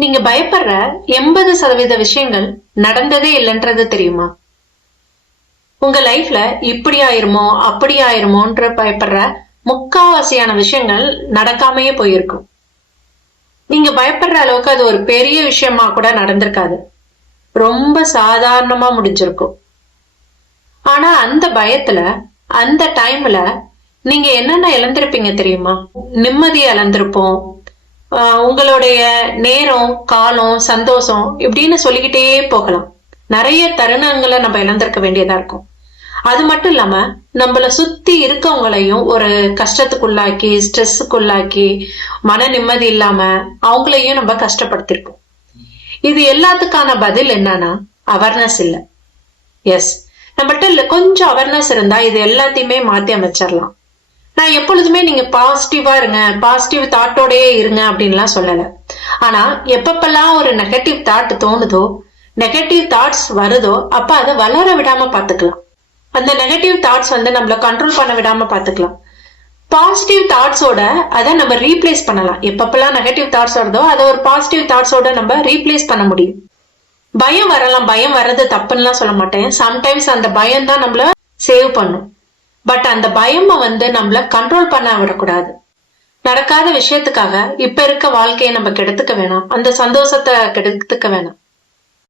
நீங்க பயப்படுற 80% விஷயங்கள் நடந்ததே இல்லைன்றது தெரியுமா? உங்க லைஃப்ல இப்படி ஆயிருமோ அப்படி ஆயிருமோன்ற பயப்படுற முக்காவாசியான விஷயங்கள் நடக்காமையே போயிருக்கும். நீங்க பயப்படுற அளவுக்கு அது ஒரு பெரிய விஷயமா கூட நடந்திருக்காது. ரொம்ப சாதாரணமா முடிஞ்சிருக்கும். ஆனா அந்த பயத்துல, அந்த டைம்ல நீங்க என்னென்ன இழந்திருப்பீங்க தெரியுமா? நிம்மதியை இழந்திருப்போம். உங்களுடைய நேரம், காலம், சந்தோஷம் இப்படின்னு சொல்லிக்கிட்டே போகலாம். நிறைய தருணங்களை நம்ம இழந்திருக்க வேண்டியதா இருக்கும். அது மட்டும் இல்லாம நம்மள சுத்தி இருக்கவங்களையும் ஒரு கஷ்டத்துக்குள்ளாக்கி, ஸ்ட்ரெஸ்ஸுக்குள்ளாக்கி, மன நிம்மதி இல்லாம அவங்களையும் நம்ம கஷ்டப்படுத்திருக்கோம். இது எல்லாத்துக்கான பதில் என்னன்னா அவேர்னஸ் இல்ல. எஸ், நம்மகிட்ட கொஞ்சம் அவேர்னஸ் இருந்தா இது எல்லாத்தையுமே மாத்தி அமைச்சிடலாம். நான் எப்பொழுதுமே நீங்க பாசிட்டிவா இருங்க, பாசிட்டிவ் தாட்டோடயே இருங்க அப்படின்லாம் சொல்லல. ஆனா எப்பப்பெல்லாம் ஒரு நெகட்டிவ் தாட் தோணுதோ, நெகட்டிவ் தாட்ஸ் வருதோ, அப்ப அதை வளர விடாம பாத்துக்கலாம். அந்த நெகட்டிவ் தாட்ஸ் நம்மள கண்ட்ரோல் பண்ண விடாம பாத்துக்கலாம். பாசிட்டிவ் தாட்ஸோட அதை நம்ம ரீப்ளேஸ் பண்ணலாம். எப்பப்பெல்லாம் நெகட்டிவ் தாட்ஸ் வருதோ அதை ஒரு பாசிட்டிவ் தாட்ஸோட நம்ம ரீப்ளேஸ் பண்ண முடியும். பயம் வரலாம், பயம் வர்றது தப்புன்னுலாம் சொல்ல மாட்டேன். சம்டைம்ஸ் அந்த பயம் தான் நம்மள சேவ் பண்ணும். பட் அந்த பயமா நம்மள கண்ட்ரோல் பண்ண விடக்கூடாது. நடக்காத விஷயத்துக்காக இப்ப இருக்க வாழ்க்கையை நம்ம கெடுத்துக்க வேணாம், அந்த சந்தோஷத்தை கெடுத்துக்க வேணாம்.